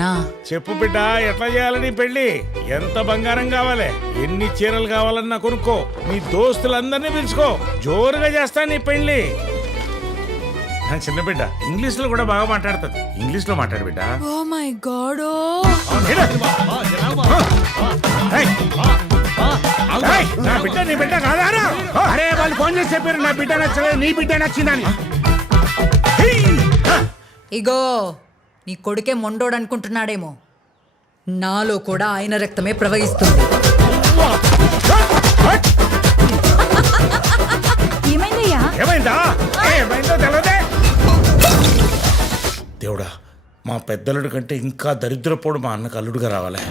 నానా. చెప్పు బిడ్డ, ఎట్లా చేయాలని పెళ్లి? ఎంత బంగారం కావాలి, ఎన్ని చీరలు కావాలన్నా కొనుక్కో, నీ దోస్తులందరినీ పిలుచుకో, జోరుగా చేస్తా నీ పెళ్లి. నా చిన్న బిడ్డ ఇంగ్లీష్ లో కూడా బాగా మాట్లాడుతుంది, ఇంగ్లీష్ లో మాట్లాడు బిడ్డ. Oh my god. నా బిడ్డ నీ బిడ్డ కాదారా? అరే వాళ్ళు ఫోన్ చేసి చెప్పారు నా బిడ్డ నచ్చలేదు, నీ బిడ్డ నచ్చిందని. ఇగో నీ కొడుకే మొండోడు అనుకుంటున్నాడేమో, నాలో కూడా ఆయన రక్తమే ప్రవహిస్తుంది. ఏమైందయ్యా? ఏమైందా? ఏమైందో తెలియదే. దేవుడా, మా పెద్దలుడి కంటే ఇంకా దరిద్రపోడు మా అన్నకు అల్లుడుగా రావాలి.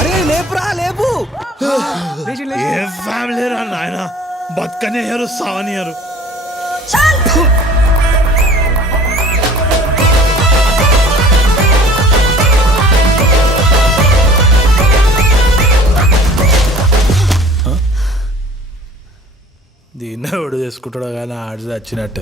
అరే లేపురా లేపు. ఏ ఫ్యామిలీ రా నాయన, బతకనియరు సావనియరు. దీన్ని ఎవడు చేసుకుంటాడో కానీ ఆడి వచ్చినట్టు.